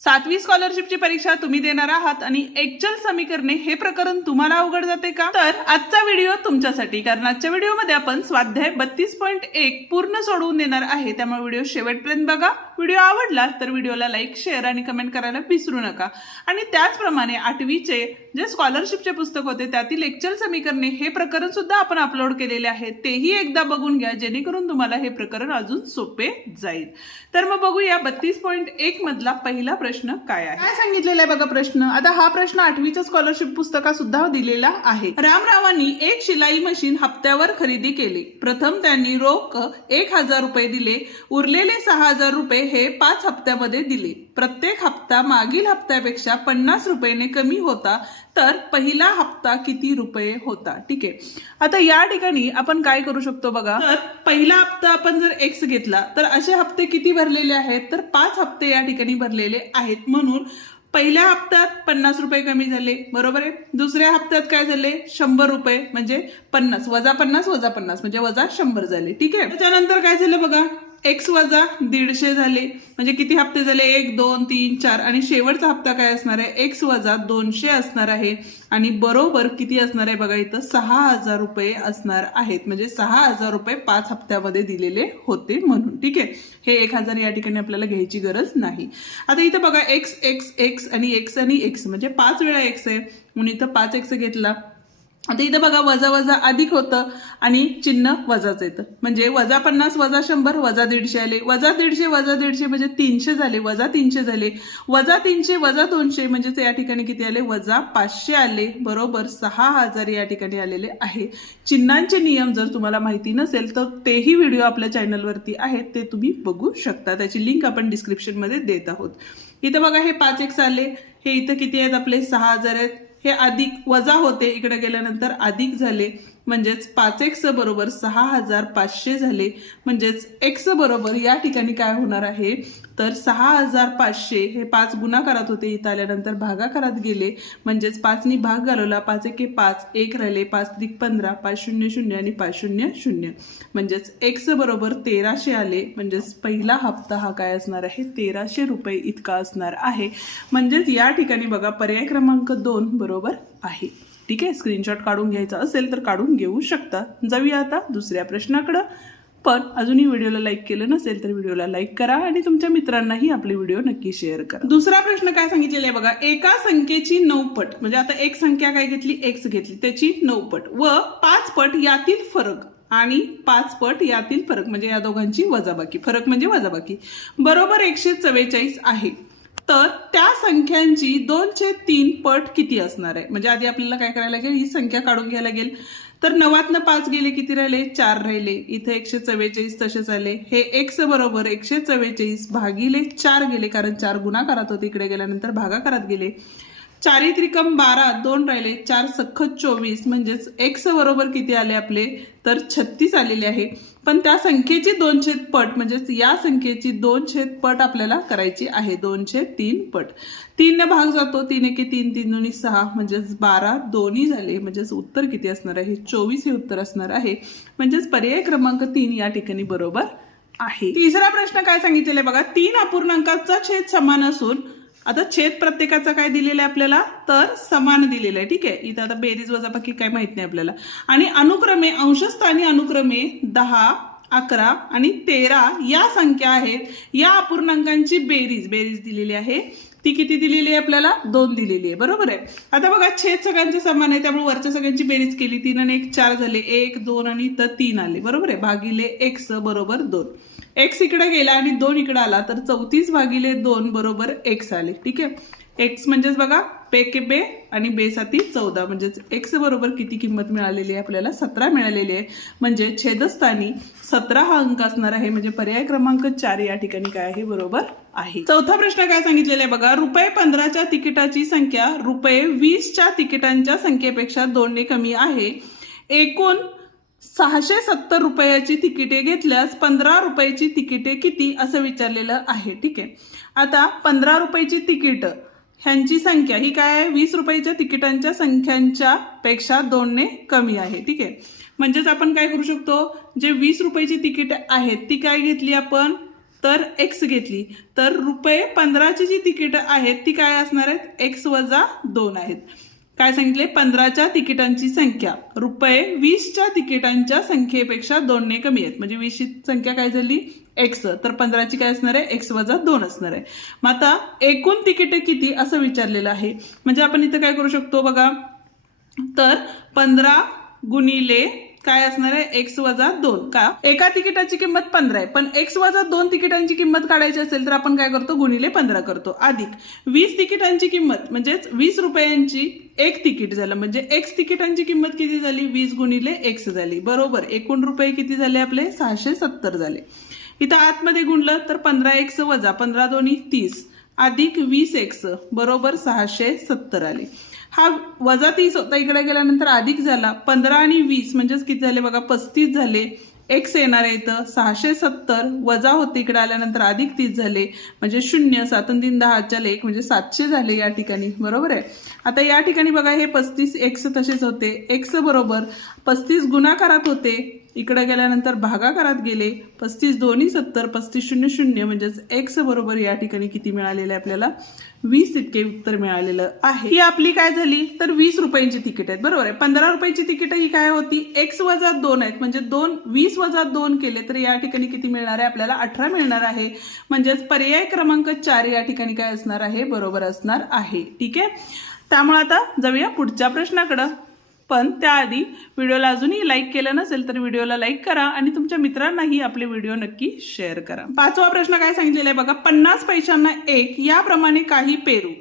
7वी स्कॉलरशिपची परीक्षा तुम्ही देणार आहात आणि एकचल समीकरणे हे प्रकरण तुम्हाला अवघड जाते का? तर आजचा व्हिडिओ तुमच्यासाठी, कारण आजच्या व्हिडिओमध्ये आपण स्वाध्याय 32.1 पूर्ण सोडवून देणार आहे. त्यामुळे व्हिडिओ शेवटपर्यंत बघा. व्हिडिओ आवडला तर व्हिडिओला लाईक, शेअर आणि कमेंट करायला विसरू नका. आणि त्याचप्रमाणे 8वीचे जे स्कॉलरशिपचे पुस्तक होते त्यातील एकचल समीकरणे हे प्रकरण सुद्धा आपण अपलोड केलेले आहे, तेही एकदा बघून घ्या, जेणेकरून तुम्हाला हे प्रकरण अजून सोपे जाईल. तर मग बघूया 32.1 मधला पहिला प्रश्न काय आहे. काय सांगितलेला आहे बघा प्रश्न. आता हा प्रश्न 8वीच्या स्कॉलरशिप पुस्तकात सुद्धा दिलेला आहे. रामरावांनी एक शिलाई मशीन हप्त्यावर खरेदी केली. प्रथम त्यांनी रोख 1000 रुपये दिले. उरलेले 6000 रुपये हे 5 हप्त्यामध्ये दिले. प्रत्येक हप्ता मागील हप्त्यापेक्षा 50 रुपयाने कमी होता, तर पहिला हप्ता किती रुपये होता? ठीक आहे. आता या ठिकाणी आपण काय करू शकतो बघा. तर पहिला हप्ता आपण जर एक्स घेतला तर असे हप्ते किती भरलेले आहेत? तर 5 हप्ते या ठिकाणी भरलेले आहेत. म्हणून पहिल्या हप्त्यात 50 रुपये कमी झाले, बरोबर आहे. दुसऱ्या हप्त्यात काय झाले? 100 रुपये, म्हणजे 50 वजा 50 वजा 50 म्हणजे वजा 100 झाले. ठीक आहे. त्याच्यानंतर काय झालं बघा, एक्स वजा 150 झाले, म्हणजे किती हप्ते झाले? 1 2 3 4. आणि शेवटचा हप्ता काय असणार आहे? एक्स वजा 200 असणार आहे. आणि बरोबर किती असणार आहे बघा, इथं 6000 रुपये असणार आहेत. म्हणजे 6000 रुपये 5 हप्त्यामध्ये दिलेले होते म्हणून. ठीक आहे. हे 1000 या ठिकाणी आपल्याला घ्यायची गरज नाही. आता इथं बघा एक्स एक्स एक्स आणि एक्स आणि एक्स, म्हणजे 5 वेळा एक्स आहे म्हणून इथं 5 एक्स घेतला. आता इथं बघा वजा वजा अधिक होतं आणि चिन्ह वजाच येतं, म्हणजे वजा 50 वजा 100 वजा 150 आले. वजा 150 वजा 150 म्हणजे 300 झाले, वजा 300 झाले. वजा 300 वजा 200 म्हणजे या ठिकाणी किती आले? वजा 500 आले. बरोबर 6000 या ठिकाणी आलेले आहे. चिन्हांचे नियम जर तुम्हाला माहिती नसेल तर तेही व्हिडिओ आपल्या चॅनलवरती आहेत, ते तुम्ही बघू शकता. त्याची लिंक आपण डिस्क्रिप्शनमध्ये देत आहोत. इथं बघा हे 5 एक्स आले, हे इथं किती आहेत आपले? 6000 आहेत. हे अधिक वजा होते, इकडे गेल्यानंतर अधिक झाले, म्हणजेच 5 एक्स बरोबर 6500 झाले. म्हणजेच एक्स बरोबर या ठिकाणी काय होणार आहे? तर 6500 हे 5 गुणाकारात होते, इथं आल्यानंतर भागाकारात गेले, म्हणजेच 5नी भाग घालवला. 5 एके 5, 1 राहिले, 5 त्रिक 15, 5 शून्य शून्य आणि 5 शून्य शून्य. म्हणजेच एक्स बरोबर 1300 आले. म्हणजेच पहिला हप्ता हा काय असणार आहे? 1300 रुपये इतका असणार आहे. म्हणजेच या ठिकाणी बघा पर्याय क्रमांक 2 बरोबर आहे. ठीक आहे. स्क्रीनशॉट काढून घ्यायचा असेल तर काढून घेऊ शकता. जाऊया आता दुसऱ्या प्रश्नाकडे. पण अजूनही व्हिडिओला लाईक केलं नसेल तर व्हिडिओला लाईक करा आणि तुमच्या मित्रांनाही आपले व्हिडिओ नक्की शेअर करा. दुसरा प्रश्न काय सांगितलेला आहे बघा. एका संख्येची 9 पट, म्हणजे आता एक संख्या काय घेतली? एक्स घेतली, त्याची 9 पट व 5 पट यातील फरक आणि 5 पट यातील फरक, म्हणजे या दोघांची वजाबाकी, फरक म्हणजे वजाबाकी, बरोबर 144 आहे. तर त्या संख्यांची 2/3 पट किती असणार आहे? म्हणजे आधी आपल्याला काय करायला लागेल? ही संख्या काढून घ्यायला लागेल. तर 9तनं 5 गेले, किती राहिले? 4 राहिले. इथे 144 तसेच आले. हे एक्स बरोबर 144 भागिले 4 गेले, कारण 4 गुणाकारात होते, इकडे गेल्यानंतर भागाकारात गेले. 4 त्रिकम 12, 2 राहिले, 4 सख्ख 24, म्हणजेच एक्स बरोबर किती आले आपले? तर 36 आलेले आहे. पण त्या संख्येची 2/3 पट, म्हणजेच या संख्येची 2/3 पट आपल्याला करायची आहे. 2/3 पट. 3 भाग जातो, 3 एके 3, 3 दोन्ही 6, म्हणजेच 12 दोन्ही झाले. म्हणजेच उत्तर किती असणार आहे? 24 हे उत्तर असणार आहे. म्हणजेच पर्याय क्रमांक 3 या ठिकाणी बरोबर आहे. तिसरा प्रश्न काय सांगितलेला आहे बघा. 3 अपूर्णांकाचा छेद समान असून, आता छेद प्रत्येकाचा काय दिलेला आहे आपल्याला? तर समान दिलेला आहे. ठीक आहे. इथं आता बेरीज वजाबाकी काय माहित नाही आपल्याला. आणि अनुक्रमे अंशस्थानी अनुक्रमे 10, 11 आणि 13 या संख्या आहेत. या अपूर्णांकांची बेरीज दिलेली आहे. ती किती दिलेली आहे आपल्याला? 2 दिलेली आहे. बरोबर आहे. आता बघा छेद सगळ्यांचे समान आहे, त्यामुळे वरच्या सगळ्यांची बेरीज केली. 3 आणि 1 4 झाले. 1 2 आणि इथं 3 आले. बरोबर आहे. भागिले एक्स बरोबर 2. एक्स इकडे गेला आणि 2 इकडे आला, तर 34 भागिले 2 बरोबर एक्स आले. ठीक आहे. एक्स म्हणजेच बघा पे के बे आणि बे साती 14, म्हणजेच एक्स बरोबर किती किंमत मिळालेली आहे आपल्याला? 17 मिळालेली आहे. म्हणजे छेदस्थानी 17 हा अंक असणार आहे. म्हणजे पर्याय क्रमांक 4 या ठिकाणी काय आहे? बरोबर आहे. चौथा प्रश्न काय सांगितलेला आहे बघा. ₹15च्या तिकिटाची संख्या ₹20च्या तिकिटांच्या संख्येपेक्षा 2 ने कमी आहे. एकूण 670 रुपयाची तिकिटे घेतल्यास 15 रुपयाची तिकिटे किती असं विचारलेलं आहे. ठीक आहे. आता 15 रुपयाची तिकीट ह्यांची संख्या ही काय आहे? 20 रुपयाच्या तिकिटांच्या संख्यांच्या पेक्षा 2 ने कमी आहे. ठीक आहे. म्हणजेच आपण काय करू शकतो? जे 20 रुपयाची तिकीट आहेत ती काय घेतली आपण? तर एक्स घेतली तर ₹15ची जी तिकीटं आहेत ती काय असणार आहेत, x-2 आहेत. काय सांगितले, 15च्या तिकिटांची संख्या ₹20च्या तिकिटांच्या संख्येपेक्षा 2ने कमी आहेत. म्हणजे 20ची संख्या काय झाली, x, तर 15ची काय असणार आहे, x-2 असणार आहे. मग आता एकूण तिकीटे किती असं विचारलेलं आहे. म्हणजे आपण इथं काय करू शकतो बघा, तर 15 गुणिले काय असणार आहे, x-2. का, एका तिकिटाची किंमत 15 आहे, पण x-2 तिकिटांची किंमत काढायची असेल तर आपण काय करतो, गुणिले 15 करतो, अधिक 20 तिकिटांची किंमत म्हणजेच 20 रुपयांची एक तिकीट झालं, म्हणजे x तिकिटांची किंमत किती झाली, 20 गुणिले x झाली, बरोबर. एकूण रुपये किती झाले आपले, 670 झाले. इथं आतमध्ये गुणलं तर 15x वजा 15×2 30 अधिक 20x बरोबर 670 आले. हा वजा 30 होता, इकडे गेल्यानंतर अधिक झाला, 15 आणि 20 म्हणजेच किती झाले बघा, 35 झाले. एक्स येणार आहे इथं 670 वजा होते, इकडे आल्यानंतर अधिक 30 झाले, म्हणजे 0, 7 आणि 3 10 1 म्हणजे 700 झाले या ठिकाणी, बरोबर आहे. आता या ठिकाणी बघा हे 35 एक्स तसेच होते, एक्स बरोबर 35 गुणाकारात होते, इकडे गेल्यानंतर भागाकारात गेले, 35 दोन्ही 70, 35 0 0 म्हणजेच एक्स बरोबर या ठिकाणी किती मिळालेलं आहे आपल्याला, 20 इतके उत्तर मिळालेलं आहे. ही आपली काय झाली तर 20 रुपयांची तिकीट आहेत, बरोबर आहे. 15 रुपयाची तिकीट ही काय होती, x-2 आहेत, म्हणजे 20-2 केले तर या ठिकाणी किती मिळणार आहे आपल्याला, 18 मिळणार आहे. म्हणजेच पर्याय क्रमांक 4 या ठिकाणी काय असणार आहे, बरोबर असणार आहे. ठीक आहे, त्यामुळे आता जाऊया पुढच्या प्रश्नाकडे. पण त्याआधी व्हिडिओला अजूनही लाईक केलं नसेल तर व्हिडिओला लाईक करा आणि तुमच्या मित्रांनाही आपले व्हिडिओ नक्की शेअर करा. 5वा प्रश्न काय सांगितलेला आहे बघा, 50 पैशांना 1 याप्रमाणे काही पेरू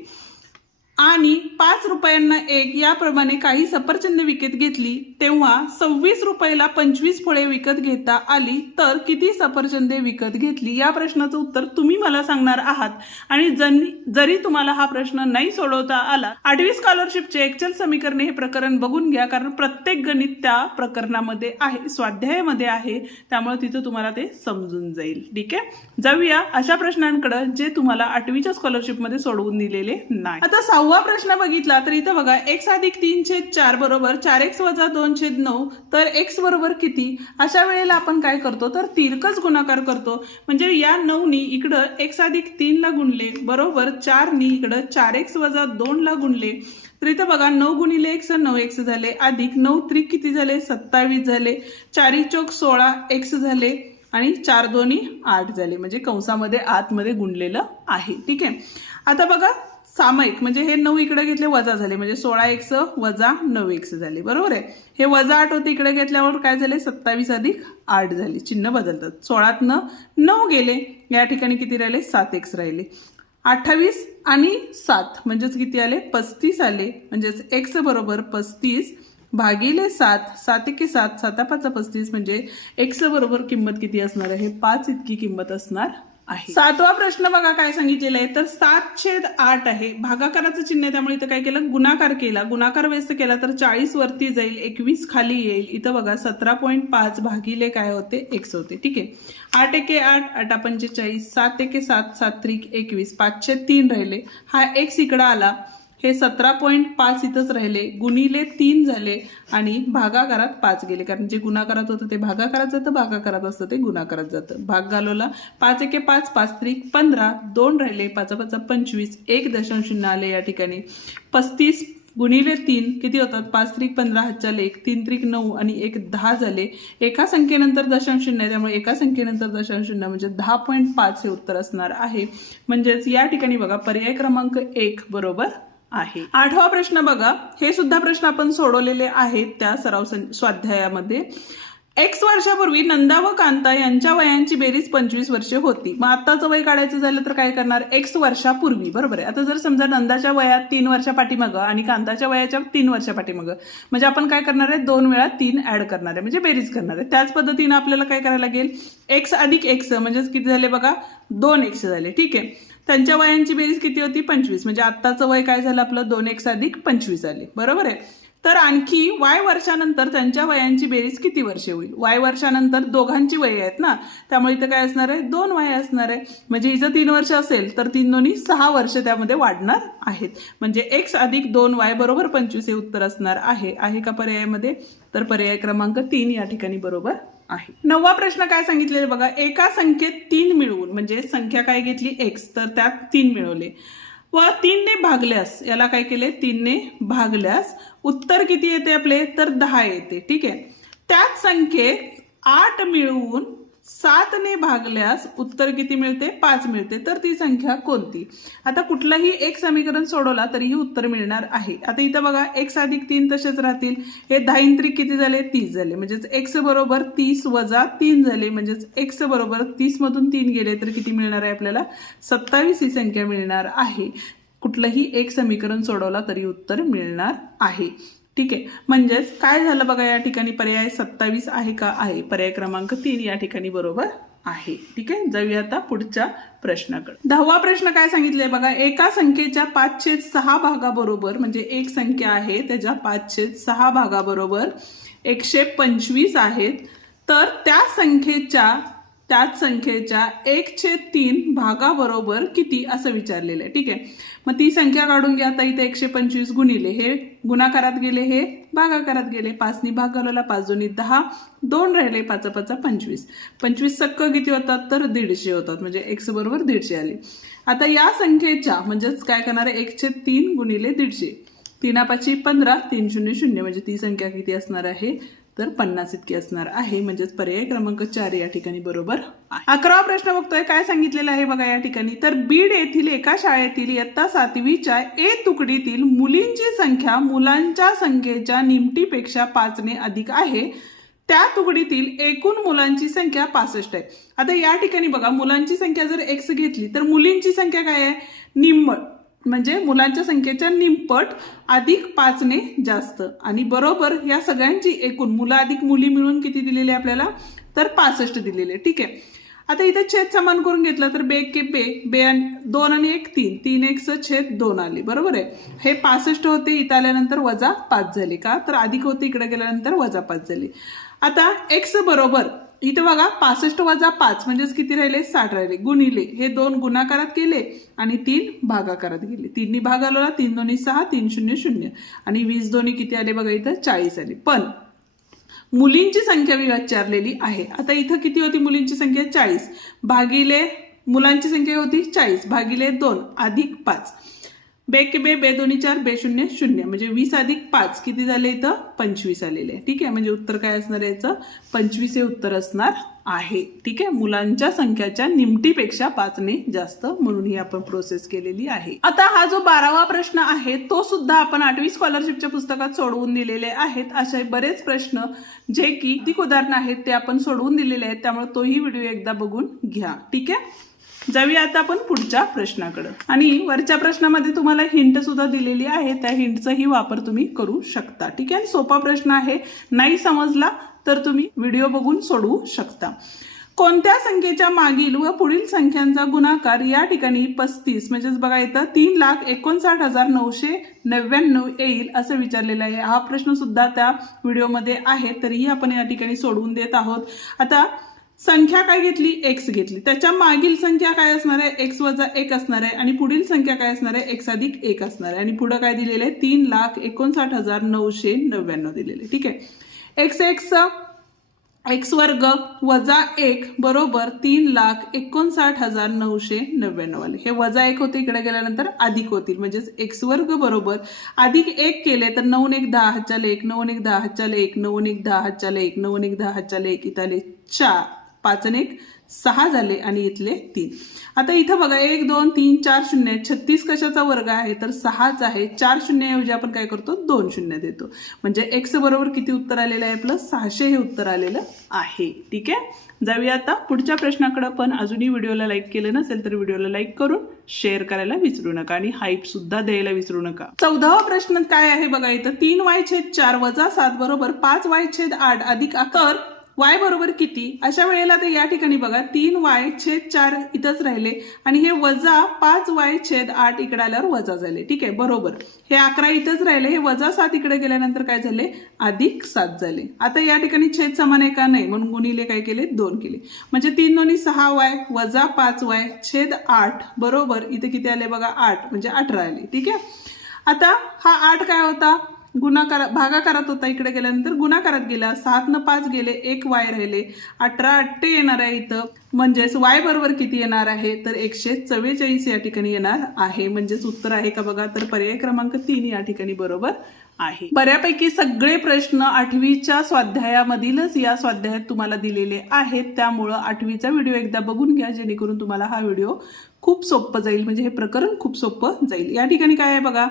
आणि 5 रुपयांना 1 याप्रमाणे काही सफरचंद विकत घेतली, तेव्हा 26 रुपयाला 25 फळे विकत घेता आली तर किती सफरचंदे विकत घेतली. या प्रश्नाचं उत्तर तुम्ही मला सांगणार आहात. आणि जरी तुम्हाला हा प्रश्न नाही सोडवता आला, 8वी स्कॉलरशिपचे एक्सेल समीकरणे हे प्रकरण बघून घ्या, कारण प्रत्येक गणित त्या प्रकरणामध्ये आहे, स्वाध्यायामध्ये आहे, त्यामुळे तिथं तुम्हाला ते समजून जाईल. ठीक आहे, जाऊया अशा प्रश्नांकडे जे तुम्हाला 8वीच्या स्कॉलरशिपमध्ये सोडवून दिलेले नाही. आता 6वा प्रश्न बघितला तर इथं बघा, x+3/4 बरोबर 4x-2/9 तर x बरोबर किती. अशा वेळेला आपण काय करतो तर तिरकस गुणाकार करतो. म्हणजे या 9नी इकडं x+3 ला गुणले बरोबर 4नी इकडं 4x-2 ला गुणले, तर इथं बघा 9 गुणिले x 9x झाले, अधिक 9 त्रिक किती झाले 27 झाले, 4 चौक 16 x झाले आणि 4 दोन्ही 8 झाले, म्हणजे कंसामध्ये आतमध्ये गुणलेलं आहे. ठीक आहे, आता बघा सामायिक म्हणजे हे 9 इकडे घेतले वजा झाले, म्हणजे 16x वजा 9x झाले, बरोबर आहे. हे वजा 8 होते, इकडे घेतल्यावर काय झाले 27 अधिक 8 झाले, चिन्ह बदलतात. 16तनं 9 गेले, या ठिकाणी किती राहिले 7x राहिले. 28 आणि 7 म्हणजेच किती आले 35 आले, म्हणजेच x बरोबर 35 भागिले 7, 7 एके 7, 7 5 35, म्हणजे x बरोबर किंमत किती असणार आहे 5 इतकी किंमत असणार आहे. 7वा प्रश्न बघा काय सांगितलेलं आहे तर 7/8 आहे, भागाकाराचं चिन्ह आहे, त्यामुळे इथं काय केलं गुणाकार केला, गुणाकार व्यस्त केला तर 40 वरती जाईल, 21 खाली येईल. इथं बघा 17.5 भागिले काय होते x होते. ठीक आहे, 8 एके 8, 8 45, 7 एके 7, 7 त्रिक 21, 503 राहिले, हा x इकडं आला, हे 17.5 इथंच राहिले, गुणिले 3 झाले आणि भागाकारात 5 गेले, कारण जे गुणाकारात होतं ते भागाकारात जातं, भागाकारात असतं ते गुणाकारात जातं. भाग घालवला, 5 एके 5, 5 त्रिक 15, 2 राहिले, 5 5 25, 1.0 आले या ठिकाणी. 35 गुणिले 3 किती होतात 5 त्रिक 15 हातच्याले 1, 3 त्रिक 9 आणि 1 10 झाले. एका संख्येनंतर 0.0 आहे, त्यामुळे एका संख्येनंतर 0.0 म्हणजे 10.5 हे उत्तर असणार आहे. म्हणजेच या ठिकाणी बघा पर्याय क्रमांक 1 बरोबर आहे. 8वा प्रश्न बघा, हे सुद्धा प्रश्न आपण सोडवलेले आहेत त्या सराव स्वाध्यायामध्ये. x वर्षापूर्वी नंदा व कांता यांच्या वयांची बेरीज 25 वर्षे होती. मग आताचं वय काढायचं झालं तर काय करणार, x वर्षापूर्वी, बरोबर आहे. आता जर समजा नंदाच्या वयात 3 वर्षा पाठीमागं आणि कांताच्या वयाच्या 3 वर्षा पाठीमागं, म्हणजे आपण काय करणार आहे 2 वेळा 3 ऍड करणार आहे, म्हणजे बेरीज करणार आहे. त्याच पद्धतीने आपल्याला काय करायला लागेल, x अधिक x म्हणजेच किती झाले बघा 2x झाले. ठीक आहे, त्यांच्या वयांची बेरीज किती होती 25, म्हणजे आत्ताचं वय काय झालं आपलं 2x अधिक 25 आले, बरोबर आहे. तर आणखी y वर्षानंतर त्यांच्या वयांची बेरीज किती वर्षे होईल. y वर्षानंतर दोघांची वय आहेत ना, त्यामुळे इथं काय असणार आहे 2 वय असणार आहे. म्हणजे हिचं 3 वर्ष असेल तर 3 दोन्ही 6 वर्ष त्यामध्ये वाढणार आहेत. म्हणजे x अधिक 2y बरोबर 25 हे उत्तर असणार आहे. आहे का पर्यायामध्ये, तर पर्याय क्रमांक 3 या ठिकाणी बरोबर आहे। 9वा प्रश्न काय सांगितलेले बघा, एका संख्येत 3 मिळवून म्हणजे संख्या काय घेतली x, तर त्यात 3 मिळवले व 3 ने भागल्यास, याला काय केले 3 ने भागल्यास उत्तर किती येते आपले, तर 10 येते। ठीक आहे, त्याच संख्येत 8 मिळवून 7 ने भागल्यास उत्तर किती मिळते, 5 मिळते, तर ती संख्या कोणती। आता कुठलंही एक समीकरण सोडवला तरीही उत्तर मिळणार आहे। आता इथं बघा x अधिक 3 तसेच राहतील, हे 10 त्रिक किती झाले 30 झाले, म्हणजेच x बरोबर 30 वजा 3 झाले, म्हणजेच x बरोबर 30 मधून 3 गेले तर किती मिळणार आहे आपल्याला, 27 ही संख्या मिळणार आहे। कुठलंही एक समीकरण सोडवला तरी उत्तर मिळणार आहे। ठीक आहे, म्हणजेच काय झालं बघा, या ठिकाणी पर्याय 27 आहे का, आहे। पर्याय क्रमांक 3 या ठिकाणी बरोबर आहे। ठीक आहे, जाऊया आता पुढच्या प्रश्नाकडे। 10वा प्रश्न काय सांगितलंय बघा, एका संख्येच्या 5/6 भागाबरोबर, म्हणजे एक संख्या आहे त्याच्या 5/6 भागाबरोबर 125 आहेत, तर त्याच संख्येच्या 1/3 भागाबरोबर किती असं विचारलेलं आहे। ठीक आहे, मग ती संख्या काढून घ्या। आता इथे 125 गुणिले, हे गुणाकारात गेले, हे भागाकारात गेले, 5 ने भाग घालवला, 5 दोन्ही 10, 2 राहिले, 5 5 25, 25 सक्क किती होतात, तर 150 होतात, म्हणजे x बरोबर 150 आले। आता या संख्येच्या म्हणजेच काय करणार आहे, 1/3 गुणिले 150, 3 5 15, 3 0 0, म्हणजे ती संख्या किती असणार आहे, तर 50 इतकी असणार आहे। म्हणजेच पर्याय क्रमांक 4 या ठिकाणी बरोबर आहे। 11वा प्रश्न बघतोय, काय सांगितलेलं आहे बघा या ठिकाणी, तर बीड येथील एका शाळेतील इयत्ता 7वीच्या ए तुकडीतील मुलींची संख्या मुलांच्या संख्येच्या निमटीपेक्षा 5 ने अधिक आहे, त्या तुकडीतील एकूण मुलांची संख्या 65 आहे। आता या ठिकाणी बघा, मुलांची संख्या जर x घेतली तर मुलींची संख्या काय आहे, निम्मट, म्हणजे मुलांच्या संख्येच्या निमपट अधिक 5 ने जास्त, आणि बरोबर या सगळ्यांची एकूण मुलं अधिक मुली मिळून किती दिलेले आपल्याला, तर 65 दिलेले। ठीक आहे, आता इथे छेद समान करून घेतला तर बे के बे, 2 आणि 1 3, 3x छेद 2 आले, बरोबर आहे। हे 65 होते, इथं आल्यानंतर वजा 5 झाले, का तर अधिक होते, इकडे गेल्यानंतर वजा 5 झाले। आता x बरोबर इथे बघा 65 वजा 5 म्हणजेच किती राहिले, 60 राहिले, गुणिले हे 2 गुणाकारात गेले आणि 3 भागाकारात गेले, 3 ने भाग घालवला, 3 दोन्ही 6, 3 0 0, आणि 20 दोन्ही किती आले बघा, इथं 40 आले। पण मुलींची संख्या विचारलेली आहे। आता इथं किती होती मुलींची संख्या, 40 भागिले मुलांची संख्या होती 40 भागिले 2 अधिक 5, बे के बे, बे दोन्ही 4, बे 0 0, म्हणजे 20 अधिक 5 किती झाले, इथं 25 आलेले आहे। ठीक आहे, म्हणजे उत्तर काय असणार आहे याचं, 25 हे उत्तर असणार आहे। ठीक आहे, मुलांच्या संख्याच्या निमटीपेक्षा 5 ने जास्त, म्हणून ही आपण प्रोसेस केलेली आहे। आता हा जो 12वा प्रश्न आहे तो सुद्धा आपण 8वी स्कॉलरशिपच्या पुस्तकात सोडवून दिलेले आहेत। असे बरेच प्रश्न जे की किती उदाहरणं आहेत ते आपण सोडवून दिलेले आहेत, त्यामुळे तोही व्हिडिओ एकदा बघून घ्या। ठीक आहे, जाऊया आता आपण पुढच्या प्रश्नाकडे। आणि वरच्या प्रश्नामध्ये तुम्हाला हिंट सुद्धा दिलेली आहे, त्या हिंटचाही वापर तुम्ही करू शकता। ठीक आहे, सोपा प्रश्न आहे, नाही समजला तर तुम्ही व्हिडिओ बघून सोडवू शकता। कोणत्या संख्येच्या मागील व पुढील संख्यांचा गुणाकार या ठिकाणी 35 म्हणजेच बघा इथं 3,59,999 येईल असं विचारलेलं आहे। हा प्रश्न सुद्धा त्या व्हिडिओमध्ये आहे, तरीही आपण या ठिकाणी सोडवून देत आहोत। आता संख्या काय घेतली, x घेतली, त्याच्या मागील संख्या काय असणार आहे, x वजा 1 असणार आहे, आणि पुढील संख्या काय असणार आहे, x अधिक 1 असणार आहे, आणि पुढे काय दिलेलं आहे, 3,59,999 दिलेले। ठीक आहे, x वर्ग वजा 1 बरोबर 3,59,999 आले, हे वजा 1 होते, इकडे गेल्यानंतर अधिक होतील, म्हणजेच x वर्ग बरोबर अधिक 1 केले तर 9 1 10 हातच्याला 1, 9 1 10 हातच्याला 1, 9 1 10 हातच्याला 1, 9 1 10 हातच्याला 1, इथं आले 4, 5 आणि 1 6 झाले, आणि इथले 3। आता इथं बघा 1 2 3 4 शून्य, 36 कशाचा वर्ग आहे, तर 6च आहे। 4 शून्यऐवजी आपण काय करतो, 2 शून्य देतो, म्हणजे x बरोबर किती उत्तर आलेलं आहे आपलं, 600 हे उत्तर आलेलं आहे। ठीक आहे, जाऊया आता पुढच्या प्रश्नाकडे। पण अजूनही व्हिडिओला लाईक केलं नसेल तर व्हिडिओला लाईक करून शेअर करायला विसरू नका, आणि हाईप सुद्धा द्यायला विसरू नका। 14वा प्रश्न काय आहे बघा इथं, 3y/4 वजा 7 बरोबर 5y/8 अधिक 11 y बरोबर किती, अशा वेळेला तर या ठिकाणी बघा 3y/4 इथंच राहिले, आणि हे वजा 5y/8 इकडे आल्यावर वजा झाले। ठीक आहे, बरोबर हे 11 इथंच राहिले, हे वजा 7 इकडे गेल्यानंतर काय झाले, अधिक 7 झाले। आता या ठिकाणी छेद समान आहे का, नाही, म्हणून गुणिले काय केले, 2 केले, म्हणजे 3 दोन्ही 6y वजा 5y/8 बरोबर इथे किती आले बघा, 8 म्हणजे 18 आले। ठीक आहे, आता हा 8 काय होता, गुणाकार भागाकारात होता, इकडे गेल्यानंतर गुणाकारात गेला, 7 न 5 गेले, 1 वाय राहिले, 18 येणार आहे इथं, म्हणजेच वाय बरोबर किती येणार आहे तर 144 या ठिकाणी येणार आहे. म्हणजेच उत्तर आहे का बघा, तर पर्याय क्रमांक 3 या ठिकाणी बरोबर आहे. बऱ्यापैकी सगळे प्रश्न 8वीच्या स्वाध्यायामधीलच या स्वाध्यायात तुम्हाला दिलेले आहेत, त्यामुळं 8वीचा व्हिडिओ एकदा बघून घ्या जेणेकरून तुम्हाला हा व्हिडिओ खूप सोपं जाईल, म्हणजे हे प्रकरण खूप सोपं जाईल. या ठिकाणी काय आहे बघा,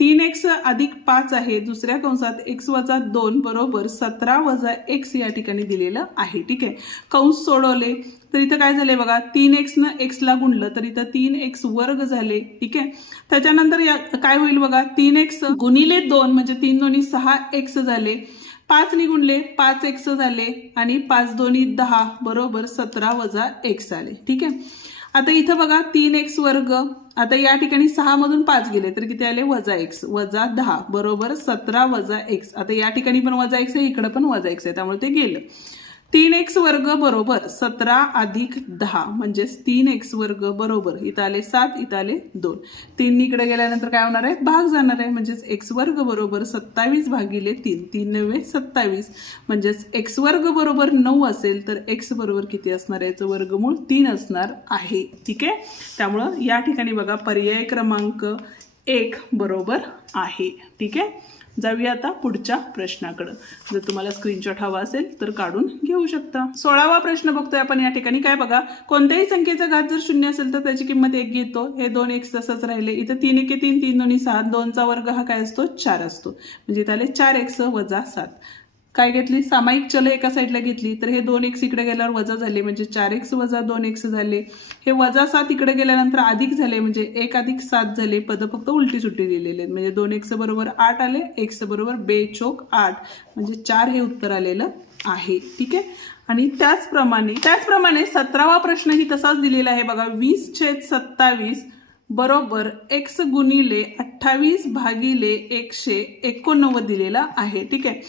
3x अधिक 5 आहे, दुसऱ्या कंसात x वजा 2 बरोबर 17 वजा x या ठिकाणी दिलेलं आहे. ठीक आहे, कंस सोडवले तर इथं काय झाले बघा, 3x न x ला गुणलं तर इथं 3x वर्ग झाले. ठीक आहे, त्याच्यानंतर काय होईल बघा, 3x गुणिले 2 म्हणजे 3 दोन्ही 6x झाले, 5 नि गुणले 5x झाले आणि 5 दोन्ही 10 बरोबर 17 वजा x आले. ठीक आहे, आता इथं बघा 3x वर्ग, आता या ठिकाणी 6 मधून 5 गेले तर किती आले, वजा x वजा 10 बरोबर 17 वजा x. आता या ठिकाणी पण वजा x आहे, इकडे पण वजा x आहे, त्यामुळे ते गेलं. 3x वर्ग बरोबर 17 अधिक 10 म्हणजेच 3x वर्ग बरोबर इथं आले 7, इथं आले 2. 3 इकडे गेल्यानंतर काय होणार आहे, भाग जाणार आहे, म्हणजेच x वर्ग बरोबर 27 भागिले 3, 3 9 27 म्हणजेच x वर्ग बरोबर 9 असेल तर x बरोबर किती असणार आहे, याचं वर्गमूळ 3 असणार आहे. ठीक आहे, त्यामुळं या ठिकाणी बघा पर्याय क्रमांक 1 बरोबर आहे. ठीक आहे, जाऊया आता पुढच्या प्रश्नाकडे. जर तुम्हाला स्क्रीनशॉट हवा असेल तर काढून घेऊ शकता. 16वा प्रश्न बघतोय आपण. या ठिकाणी काय बघा, कोणत्याही संख्येचा घात जर 0 असेल तर त्याची किंमत 1 घेतो. हे 2x तसंच राहिले. इथं 3 1 3, 3 2 6, 2चा वर्ग हा काय असतो, 4 असतो. म्हणजे इथं आले 4x वजा 7. काय घेतली, सामायिक चल एका साईडला घेतली तर हे 2x इकडे गेल्यावर वजा झाले, म्हणजे 4x वजा 2x झाले. हे वजा 7 इकडे गेल्यानंतर अधिक झाले, म्हणजे 1 अधिक 7 झाले. पद फक्त उलटी सुट्टी लिहिलेले आहेत, म्हणजे 2x बरोबर 8 आले, x बरोबर 2 चोक 8 म्हणजे 4 हे उत्तर आलेलं आहे. ठीक आहे, आणि त्याचप्रमाणे 17वा प्रश्नही तसाच दिलेला आहे बघा, 20/27 बरोबर x गुणिले 28 भागिले 189 दिलेला आहे. ठीक आहे,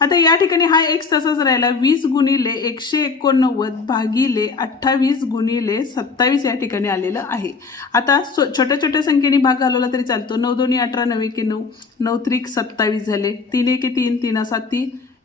आता या ठिकाणी हा x तसाच राहिला, 20 गुणिले 189 भागिले 28 गुणिले 27 या ठिकाणी आलेलं आहे. आता छोट्या छोट्या संख्येने भाग घालवला तरी चालतो. 9 2 18, 9 1 9, 9 3 27 झाले, 3 1 3, 3 7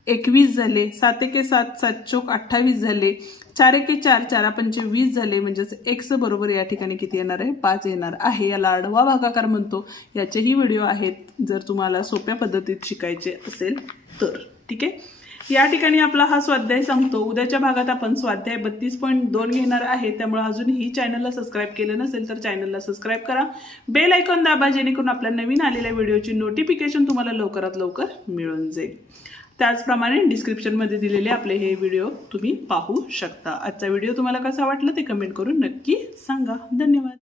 21 झाले, 7 1 7, 7 चोक 28 झाले, 4 1 4, 4 5 20 झाले. म्हणजेच x बरोबर या ठिकाणी किती येणार आहे, 5 येणार आहे. याला आडवा भागाकार म्हणतो. याचेही व्हिडिओ आहेत जर तुम्हाला सोप्या पद्धतीत शिकायचे असेल तर. ठीक आहे, या ठिकाणी आपला हा स्वाध्याय संपतो. उद्याच्या भागात आपण स्वाध्याय 32.2 घेणार आहे, त्यामुळे अजूनही चॅनलला सबस्क्राईब केलं नसेल तर चॅनलला सबस्क्राईब करा, बेल आयकॉन दाबा जेणेकरून आपल्या नवीन आलेल्या व्हिडिओची नोटिफिकेशन तुम्हाला लवकरात लवकर मिळून जाईल. त्याचप्रमाणे डिस्क्रिप्शनमध्ये दिलेले आपले हे व्हिडिओ तुम्ही पाहू शकता. आजचा व्हिडिओ तुम्हाला कसा वाटला ते कमेंट करून नक्की सांगा. धन्यवाद.